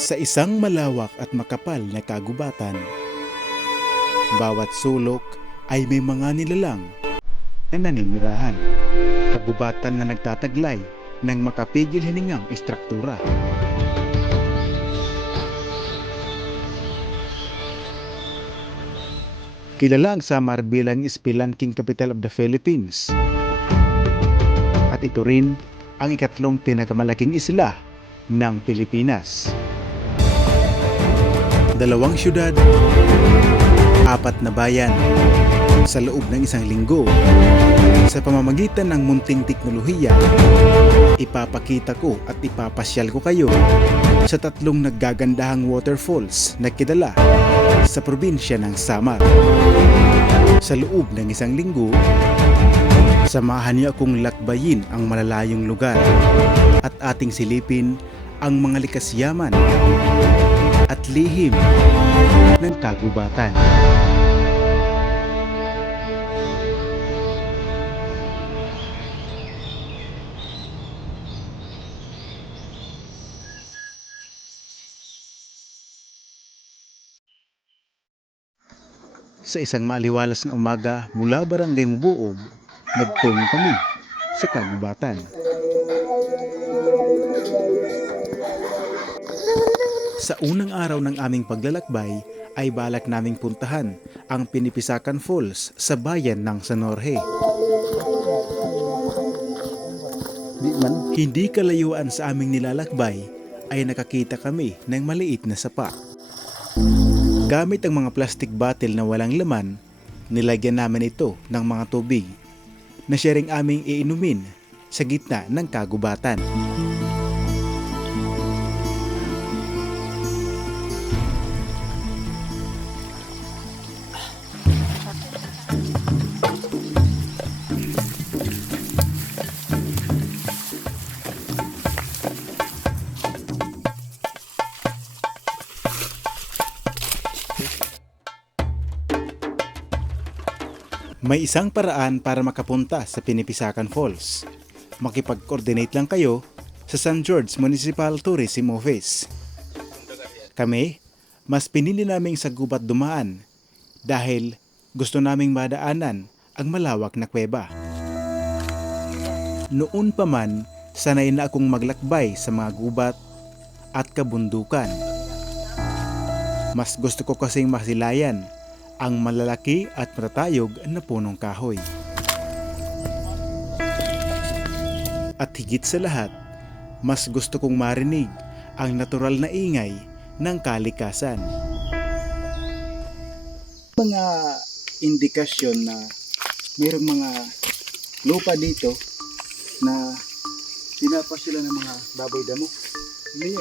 Sa isang malawak at makapal na kagubatan, bawat sulok ay may mga nilalang na naninirahan. Kagubatan na nagtataglay ng makapigil hiningang istruktura. Kilala ang Samar bilang Spelunking Capital of the Philippines. At ito rin ang ikatlong pinakamalaking isla ng Pilipinas. 2 syudad, 4 na bayan sa loob ng isang linggo. Sa pamamagitan ng munting teknolohiya, ipapakita ko at ipapasyal ko kayo sa 3 naggagandahang waterfalls na kilala sa probinsya ng Samar. Sa loob ng isang linggo, samahan niyo akong lakbayin ang malalayong lugar at ating silipin ang mga likas yaman at lihim ng kagubatan. Sa isang maliwalas na umaga mula Barangay Mubuog, nagtungo kami sa kagubatan. Sa unang araw ng aming paglalakbay ay balak naming puntahan ang Pinipisakan Falls sa bayan ng San Jorge. Hindi kalayuan sa aming nilalakbay ay nakakita kami ng maliit na sapa. Gamit ang mga plastic bottle na walang laman, nilagyan namin ito ng mga tubig na siya ring aming iinumin sa gitna ng kagubatan. May isang paraan para makapunta sa Pinipisakan Falls. Makipag-coordinate lang kayo sa San Jorge Municipal Tourism Office. Kami, mas pinili naming sa gubat dumaan dahil gusto naming madaanan ang malawak na kuweba. Noon pa man, sanay na akong maglakbay sa mga gubat at kabundukan. Mas gusto ko kasing masilayan ang malalaki at matatayog na punong kahoy. At higit sa lahat, mas gusto kong marinig ang natural na ingay ng kalikasan. Mga indikasyon na mayroong mga lupa dito na pinapasila ng mga baboy damo. Hindi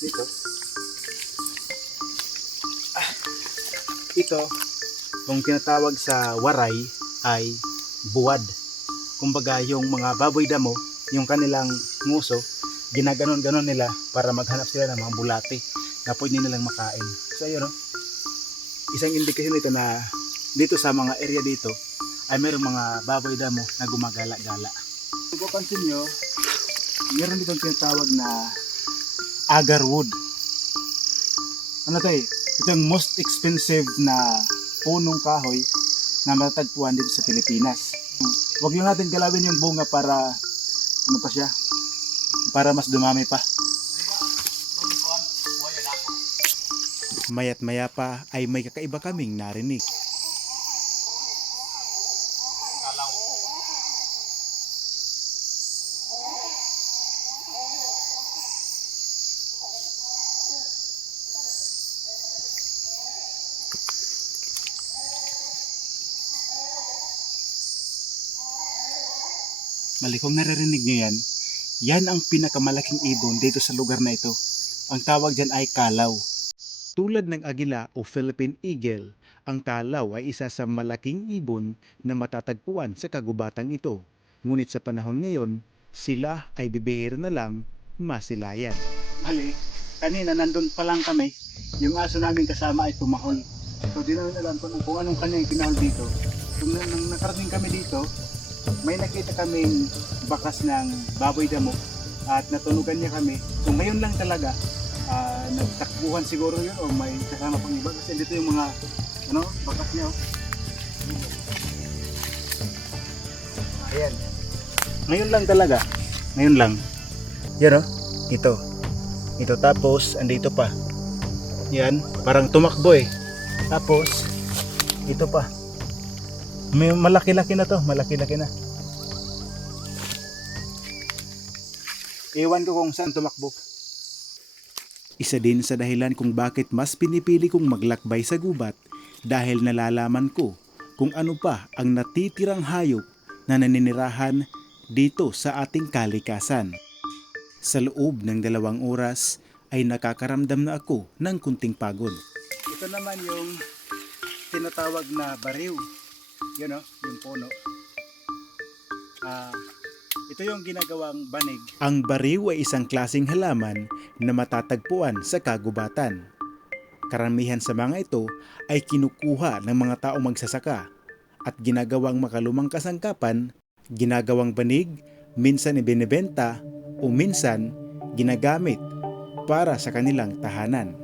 dito. Ito, kung tinatawag sa waray ay buwad. Kumbaga yung mga baboy damo, yung kanilang nguso, ginaganon-ganon nila para maghanap sila ng mga bulate na pwede nilang makain. So yun, isang indikasyon nito na dito sa mga area dito ay mayroong mga baboy damo na gumagala-gala. Kung papansin nyo, meron dito tinatawag na agarwood. Ano ito Ito yung most expensive na punong kahoy na matatagpuan dito sa Pilipinas. Huwag lang natin galawin yung bunga para para mas dumami pa. Maya't maya pa ay may kakaiba kaming narinig. Mali, kung naririnig nyo yan ang pinakamalaking ibon dito sa lugar na ito. Ang tawag dyan ay kalaw. Tulad ng agila o Philippine Eagle, ang kalaw ay isa sa malaking ibon na matatagpuan sa kagubatang ito. Ngunit sa panahon ngayon, sila ay bibihira na lang masilayan. Mali, kanina nandun pa lang kami, yung aso namin kasama ay tumahol. So di namin alam kung anong kanyang kinahol dito. Kung nang nakarating kami dito, may nakita kaming bakas ng baboy damo at natunugan niya kami. So ngayon lang talaga nagtakbuhan siguro yun o may kasama pang iba kasi dito yung mga bakas niya. Ayan. Ngayon lang talaga. Ngayon lang. Yan ito. Ito tapos andito pa. Yan, parang tumakbo eh. Tapos ito pa. May malaki-laki na to, malaki-laki na. Ewan ko kung saan tumakbo. Isa din sa dahilan kung bakit mas pinipili kong maglakbay sa gubat dahil nalalaman ko kung ano pa ang natitirang hayop na naninirahan dito sa ating kalikasan. Sa loob ng 2 oras ay nakakaramdam na ako ng kunting pagod. Ito naman yung tinatawag na bariw. Yun yung puno. Ito yung ginagawang banig. Ang bariw ay isang klaseng halaman na matatagpuan sa kagubatan. Karamihan sa mga ito ay kinukuha ng mga taong magsasaka at ginagawang makalumang kasangkapan, ginagawang banig, minsan ibinebenta o minsan ginagamit para sa kanilang tahanan.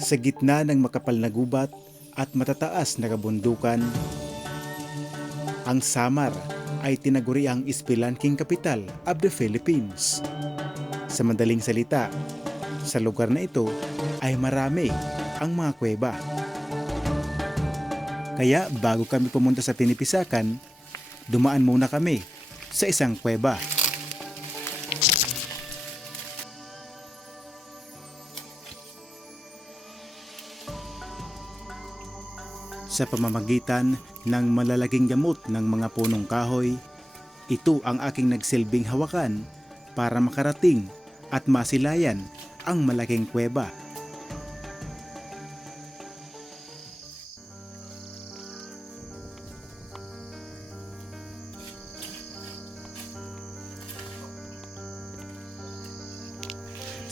Sa gitna ng makapal na gubat at matataas na kabundukan, ang Samar ay tinaguriang Spelunking Capital of the Philippines. Sa madaling salita, sa lugar na ito ay marami ang mga kuweba. Kaya bago kami pumunta sa Pinipisakan, dumaan muna kami sa isang kuweba. Sa pamamagitan ng malalaking gamot ng mga punong kahoy, ito ang aking nagsilbing hawakan para makarating at masilayan ang malaking kuweba.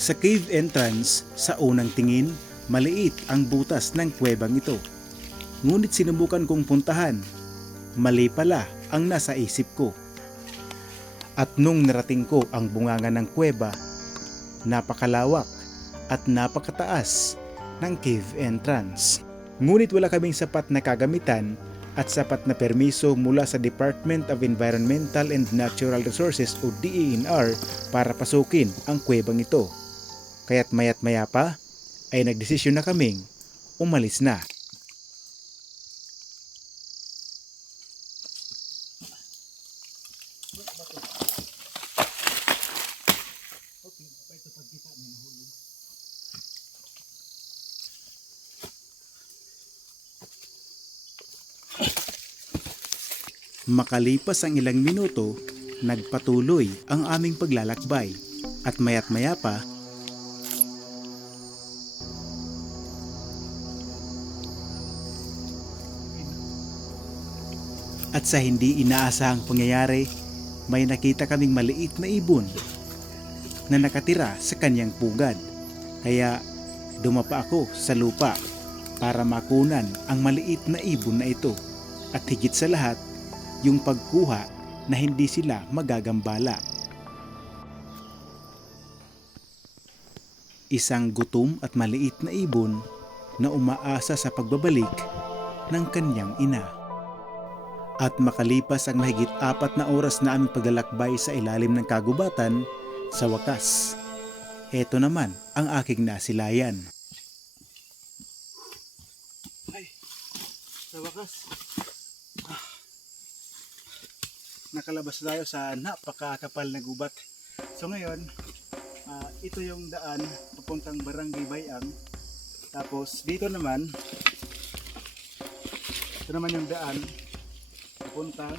Sa cave entrance, sa unang tingin, maliit ang butas ng kuwebang ito. Ngunit sinubukan kong puntahan, mali pala ang nasa isip ko. At nung narating ko ang bunganga ng kuweba, napakalawak at napakataas ng cave entrance. Ngunit wala kaming sapat na kagamitan at sapat na permiso mula sa Department of Environmental and Natural Resources o DENR para pasukin ang kuwebang ito. Kaya't mayat maya pa ay nagdesisyon na kaming umalis na. Makalipas ang ilang minuto, nagpatuloy ang aming paglalakbay at mayat maya pa at sa hindi inaasahang pangyayari, may nakita kaming maliit na ibon na nakatira sa kanyang pugad. Kaya dumapa ako sa lupa para makunan ang maliit na ibon na ito at higit sa lahat, yung pagkuha na hindi sila magagambala. Isang gutom at maliit na ibon na umaasa sa pagbabalik ng kanyang ina. At makalipas ang mahigit 4 na oras na aming paglalakbay sa ilalim ng kagubatan, sa wakas, eto naman ang aking nasilayan. Ay, sa wakas, nakalabas tayo sa napakakapal na gubat. So ngayon, ito yung daan papuntang Barangay Bayang. Tapos dito naman, ito naman yung daan papuntang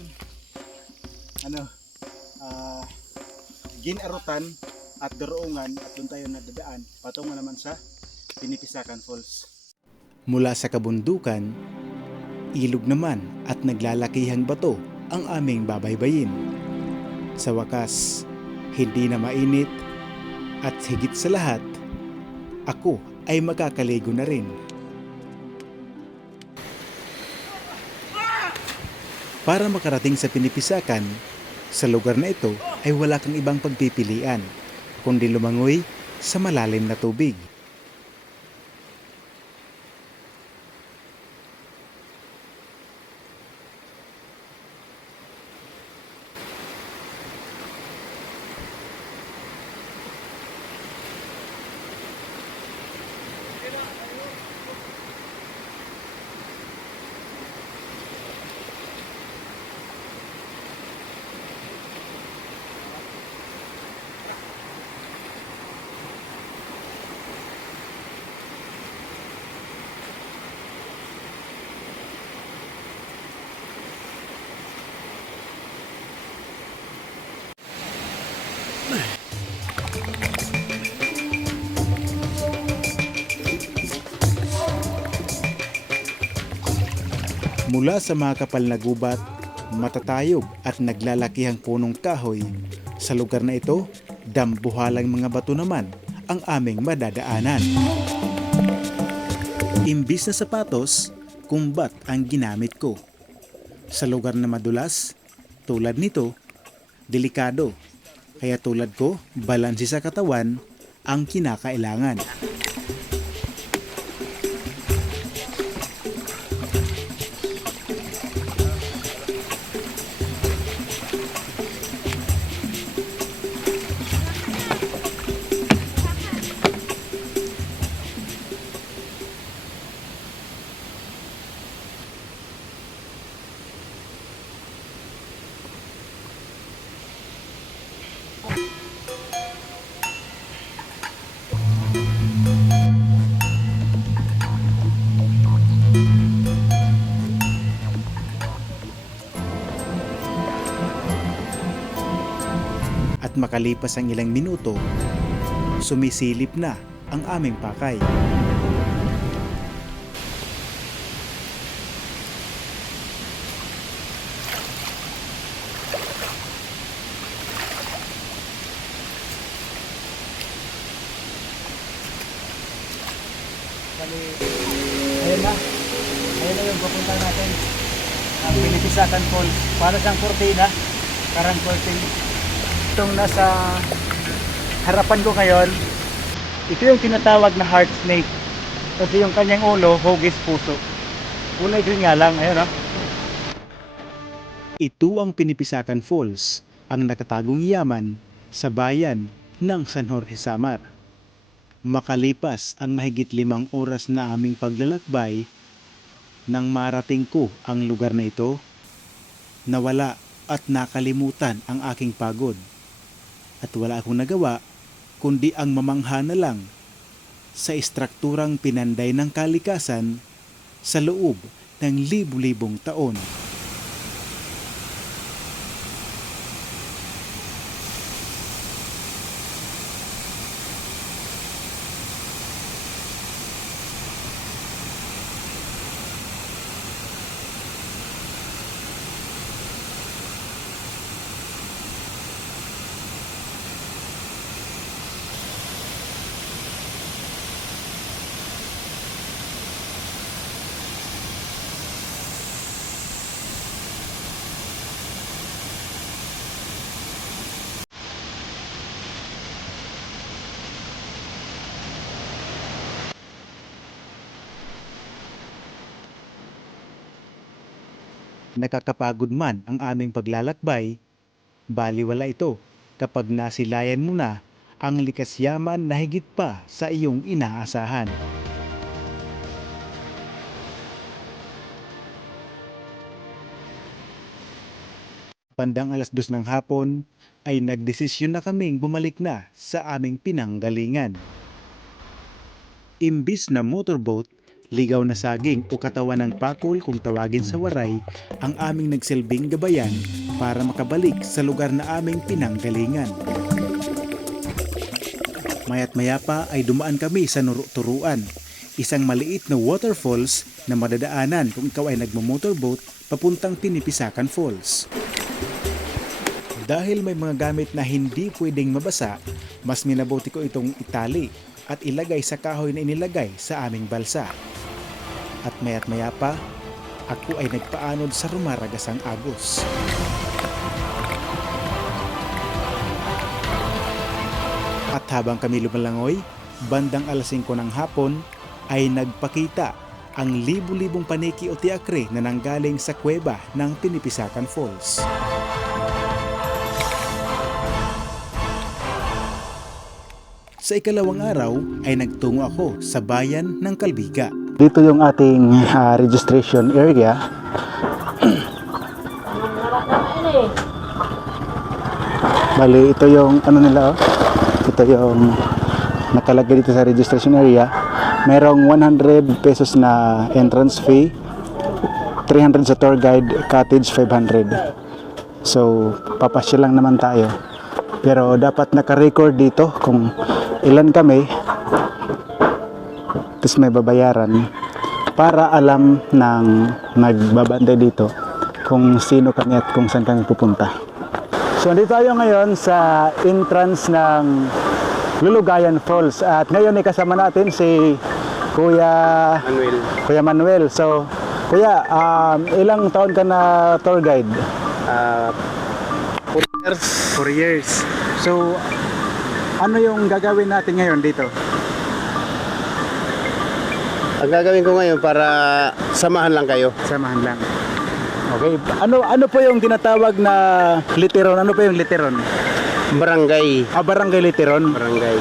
Ginarutan at Doroongan at doon tayo nadadaan patungo naman sa Pinipisakan Falls. Mula sa kabundukan, ilog naman at naglalakihang bato ang aming babaybayin. Sa wakas, hindi na mainit at higit sa lahat, ako ay makakaligo na rin. Para makarating sa Pinipisakan, sa lugar na ito ay wala kang ibang pagpipilian, kundi lumangoy sa malalim na tubig. Mula sa mga kapal na gubat, matatayog at naglalakihang punong kahoy, sa lugar na ito, dambuhalang mga bato naman ang aming madadaanan. Imbis na sapatos, kumbat ang ginamit ko. Sa lugar na madulas, tulad nito, delikado. Kaya tulad ko, balansi sa katawan ang kinakailangan. At makalipas ang ilang minuto, sumisilip na ang aming pakay. Ayan na yung papunta natin. Ang Pinipisakan Falls. Para siyang cortina, karang curtain. Itong nasa harapan ko ngayon, ito yung tinatawag na heart snake. Kasi yung kanyang ulo, hugis puso. Kulay green nga lang, ayun o. Ito ang Pinipisakan Falls, ang nakatagong yaman sa bayan ng San Jorge Samar. Makalipas ang mahigit 5 oras na aming paglalakbay, nang marating ko ang lugar na ito, nawala at nakalimutan ang aking pagod. At wala akong nagawa kundi ang mamangha na lang sa istrukturang pinanday ng kalikasan sa loob ng libu-libong taon. Nakakapagod man ang aming paglalakbay, baliwala ito kapag nasilayan mo na ang likas yaman na higit pa sa iyong inaasahan. Bandang 2:00 ng hapon ay nagdesisyon na kaming bumalik na sa aming pinanggalingan. Imbis na motorboat, ligaw na saging o katawan ng pakol kung tawagin sa Waray ang aming nagsilbing gabayan para makabalik sa lugar na aming pinanggalingan. Maya't maya pa ay dumaan kami sa Nuru-Turuan, isang maliit na waterfalls na madadaanan kung ikaw ay nagmo-motorboat papuntang Pinipisakan Falls. Dahil may mga gamit na hindi pwedeng mabasa, mas minabuti ko itong itali at ilagay sa kahoy na inilagay sa aming balsa. At maya't maya pa, ako ay nagpaanod sa rumaragasang agos. At habang kami lumalangoy, bandang alas 5 ng hapon ay nagpakita ang libu-libong paniki o tiakre na nanggaling sa kuweba ng Pinipisakan Falls. Sa ikalawang araw ay nagtungo ako sa bayan ng Calbiga. Dito yung ating registration area. Bali, ito yung ano nila, oh. Ito yung nakalagay dito sa registration area. Merong 100 pesos na entrance fee, 300 sa tour guide, cottage 500. So, papasya lang naman tayo. Pero dapat naka-record dito kung ilan kami, tapos may babayaran para alam ng nagbabantay dito kung sino kami at kung saan kami pupunta. So, dito tayo ngayon sa entrance ng Lulugayan Falls at ngayon ay kasama natin si Kuya Manuel. So, Kuya, ilang taon ka na tour guide? 4 years. 4 years. So, ano yung gagawin natin ngayon dito? Ang gagawin ko ngayon para samahan lang kayo. Samahan lang. Okay. Ano po yung tinatawag na literon? Ano po yung literon? Barangay. Barangay literon. Barangay.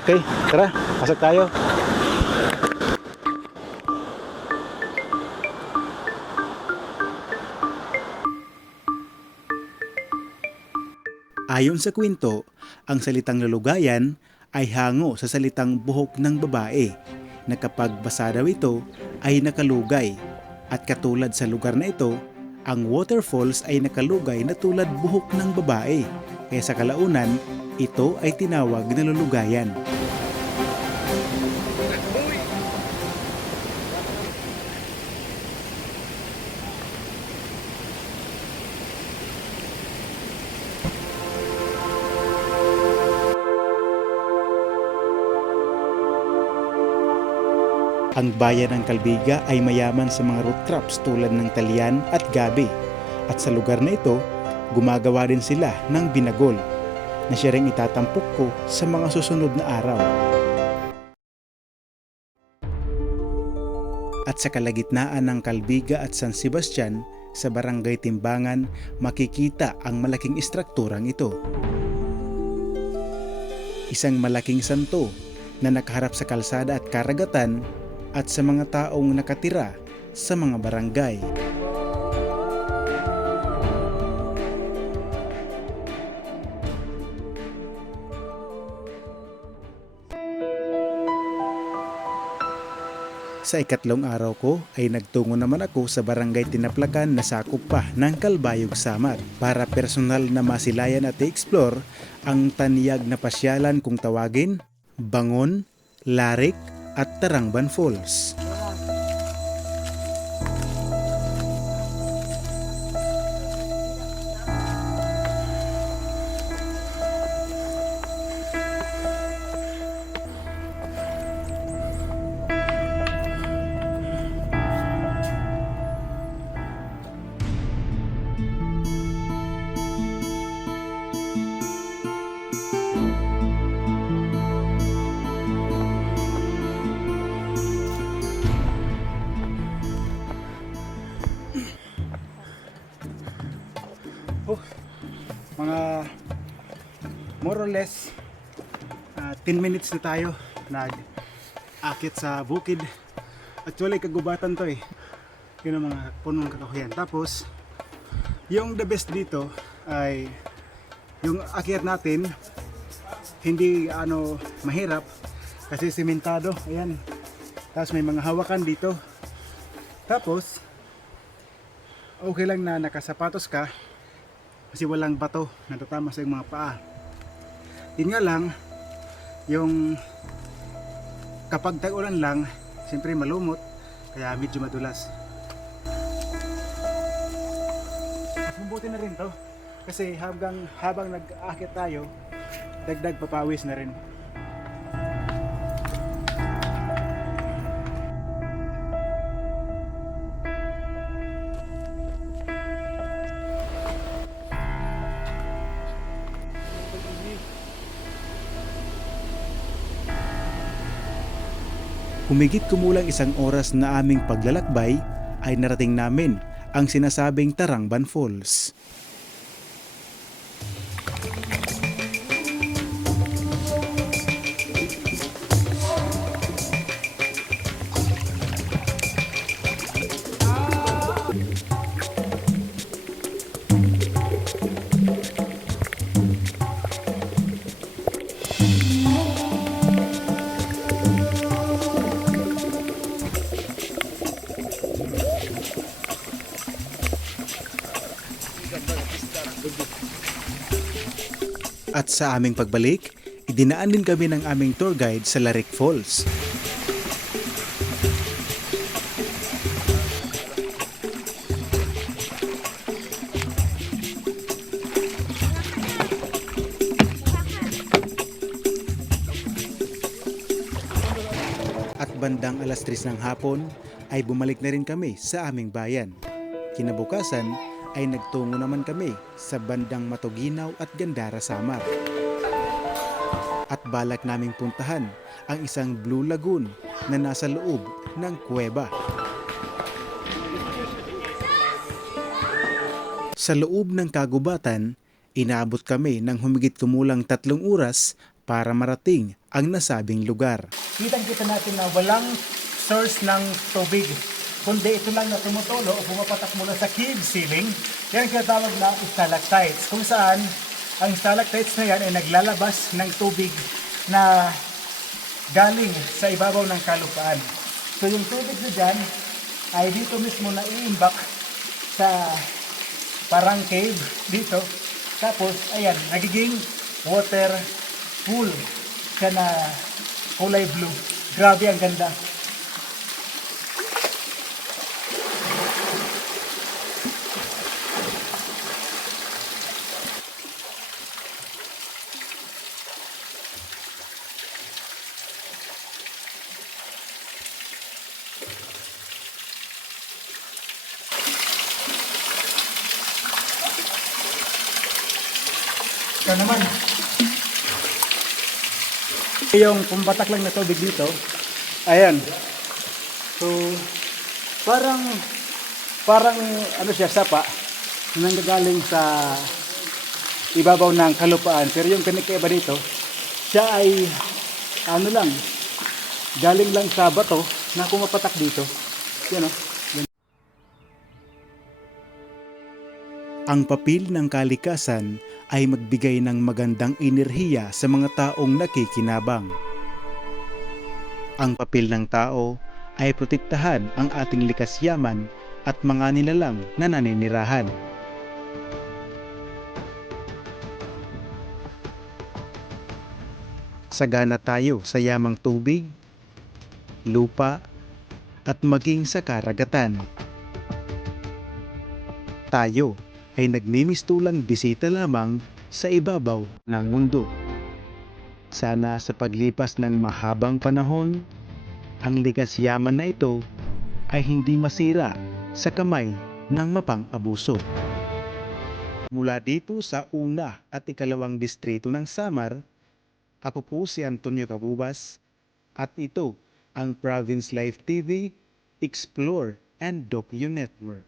Okay. Tara, pasok tayo. Ayon sa kwento, ang salitang lulugayan ay hango sa salitang buhok ng babae na kapag basa daw ito ay nakalugay at katulad sa lugar na ito, ang waterfalls ay nakalugay na tulad buhok ng babae kaya sa kalaunan, ito ay tinawag na lulugayan. Ang bayan ng Calbiga ay mayaman sa mga root crops tulad ng talyan at gabi. At sa lugar na ito, gumagawa din sila ng binagol na siya ring itatampok ko sa mga susunod na araw. At sa kalagitnaan ng Calbiga at San Sebastian, sa Barangay Timbangan, makikita ang malaking istrukturang ito. Isang malaking santo na nakaharap sa kalsada at karagatan at sa mga taong nakatira sa mga barangay. Sa ikatlong araw ko ay nagtungo naman ako sa Barangay Tinaplakan na sakop pa ng Calbayog Samar para personal na masilayan at i-explore ang taniyag na pasyalan kung tawagin, Bangon, Larik at Tarangban Falls. Mga more or less 10 minutes na tayo nag-akit sa bukid. Actually kagubatan to yun ang mga punong kakahuyan. Tapos yung the best dito ay yung akyat natin hindi mahirap kasi sementado, ayan. Tapos may mga hawakan dito. Tapos okay lang na nakasapatos ka kasi walang bato na tatama sa iyong mga paa. Yun nga lang, yung kapag tag-ulan lang, siyempre malumot, kaya medyo madulas. Mabuti na rin to, kasi habang nag-aakit tayo, dagdag papawis na rin. Humigit kumulang 1 oras na aming paglalakbay ay narating namin ang sinasabing Tarangban Falls. At sa aming pagbalik, idinaan din kami ng aming tour guide sa Laric Falls. At bandang 3:00 ng hapon ay bumalik na rin kami sa aming bayan. Kinabukasan ay nagtungo naman kami sa bandang Matuginaw at Gandara, Samar. At balak naming puntahan ang isang Blue Lagoon na nasa loob ng kuweba. Sa loob ng kagubatan, inaabot kami ng humigit kumulang 3 oras para marating ang nasabing lugar. Kitang-kita natin na walang source ng tubig, kundi ito lang na tumutulo o pumapatak mula sa cave ceiling. Yan ang tinatawag na stalactites, kung saan ang stalactites na yan ay naglalabas ng tubig na galing sa ibabaw ng kalupaan. So yung tubig na dyan ay dito mismo na iimbak sa parang cave dito. Tapos ayan, nagiging water pool siya na kulay blue. Grabe, ang ganda. Ito naman. Yung pumbatak lang na tubig dito. Ayan. So, parang ano siya, sapa na nanggagaling sa ibabaw ng kalupaan. Pero yung pinakaiba dito, siya ay ano lang, galing lang sa bato na pumapatak dito. Yan o. Ang papel ng kalikasan ay magbigay ng magandang enerhiya sa mga taong nakikinabang. Ang papel ng tao ay protektahan ang ating likas yaman at mga nilalang na naninirahan. Sagana tayo sa yamang tubig, lupa, at maging sa karagatan. Tayo ay nagmimistulang bisita lamang sa ibabaw ng mundo. Sana sa paglipas ng mahabang panahon, ang likas yaman na ito ay hindi masira sa kamay ng mapang-abuso. Mula dito sa una at ikalawang distrito ng Samar, ako po si Antonio Cabubas at ito ang Province Life TV, Explore and Docu Network.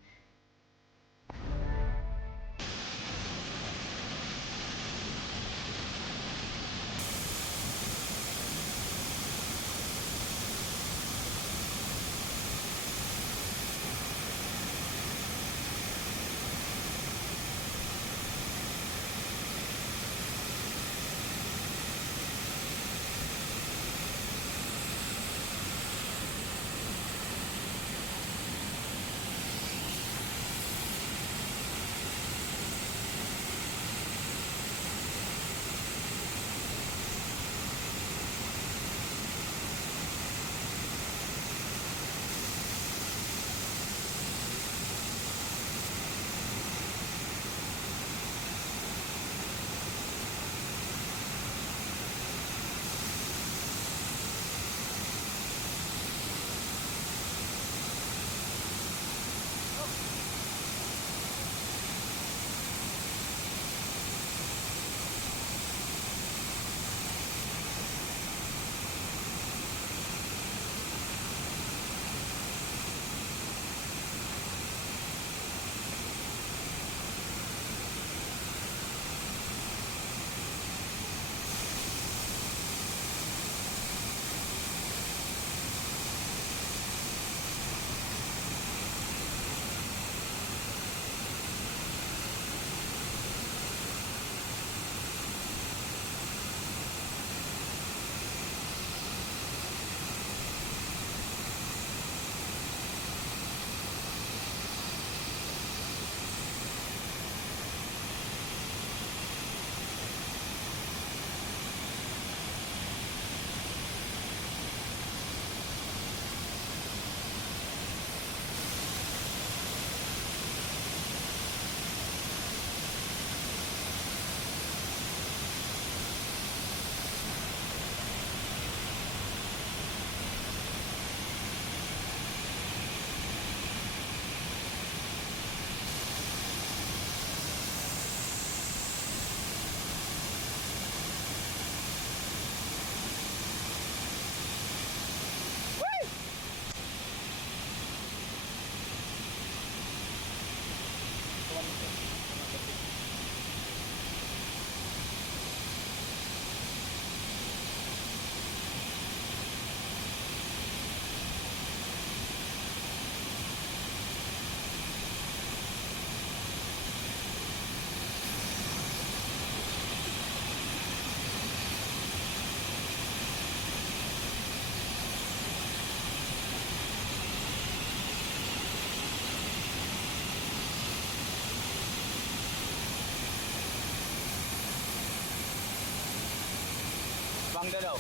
Mangga daw.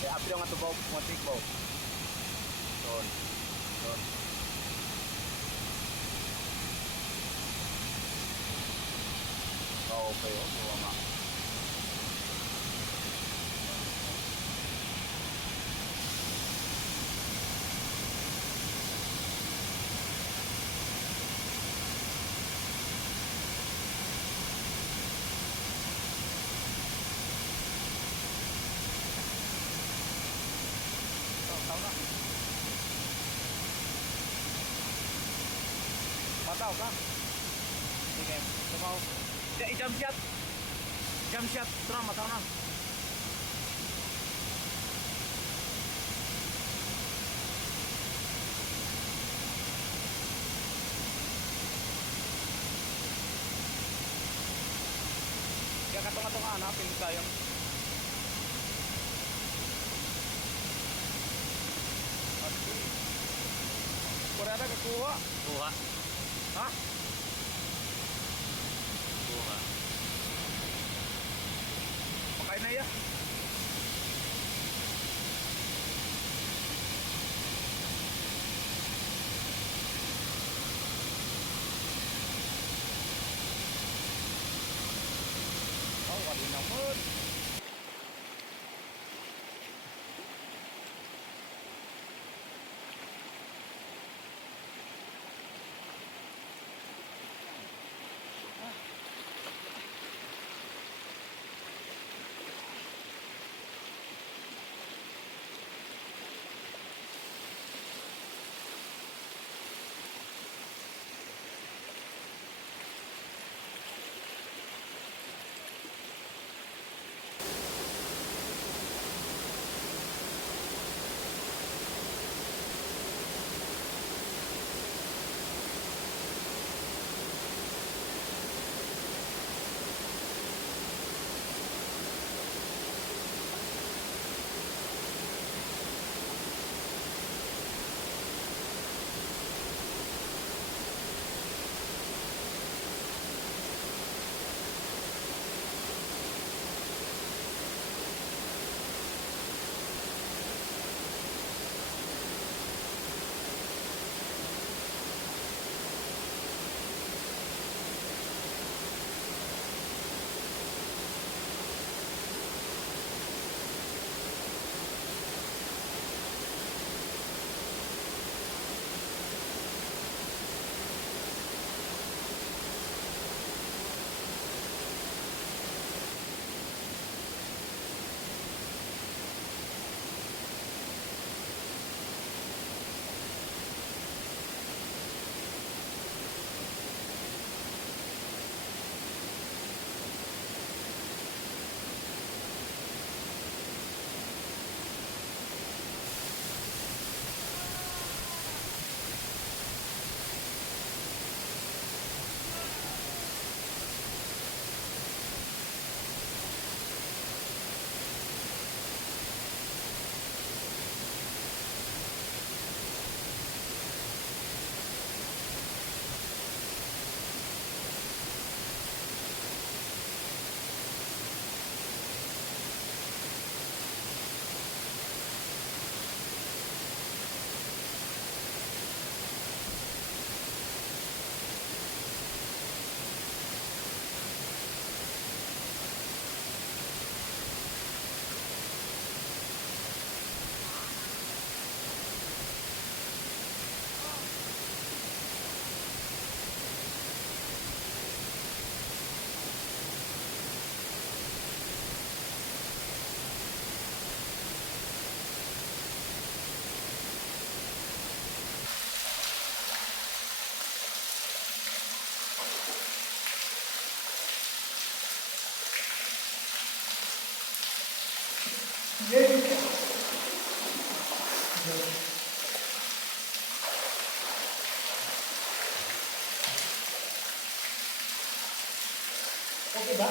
Kaya apil nga tubaw, mga tigbaw. Doon. Doon. Okay, oh. Buwa nga. Tahu na. Mataw ka? Sige. Tumaw. Jam shot. Jam shot. Tara, mataw na. Kaya katong-katong hanapin tayo. Wala na kakuha. Kuha. Ha? Kuha. Pakain na iya. Oh, wali naman. Okay ba?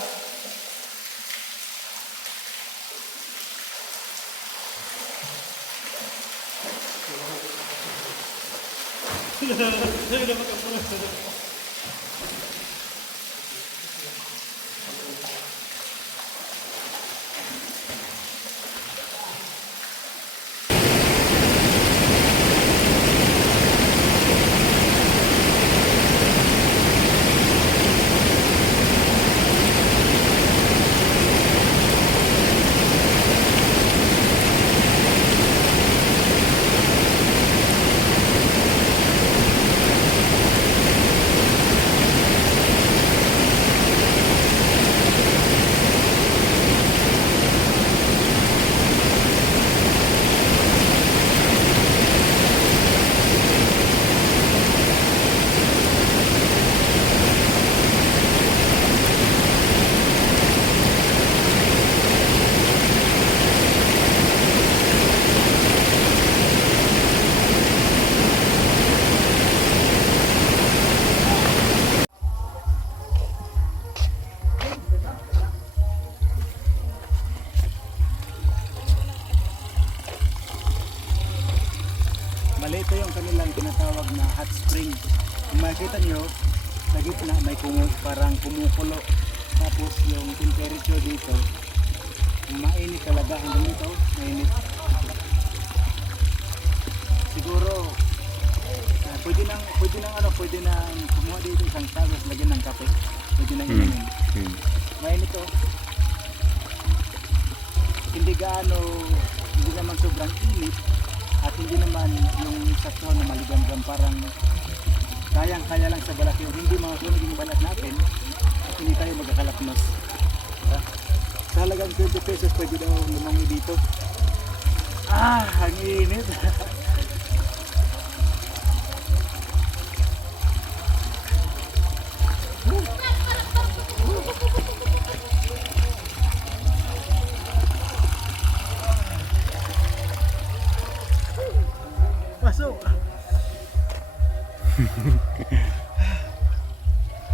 yung kanilang tinatawag na hot spring. Kung makikita nyo, sa gitna may parang kumukulo. Tapos yung temperature dito, mainit talaga. Hanggang dito, mainit. Siguro, pwede nang kumuha dito isang tagos, lagyan ng kape. Pwede nang inumin. Mainit to. Hindi naman sobrang init at hindi naman yung sakto na maligam-gam, parang kayang-kaya lang sa balat yung hindi masunog yung balat natin at hindi tayo magkakalapnos. Sa halagang 20 pesos pwede daw lumangoy dito. Ang init. Pasok.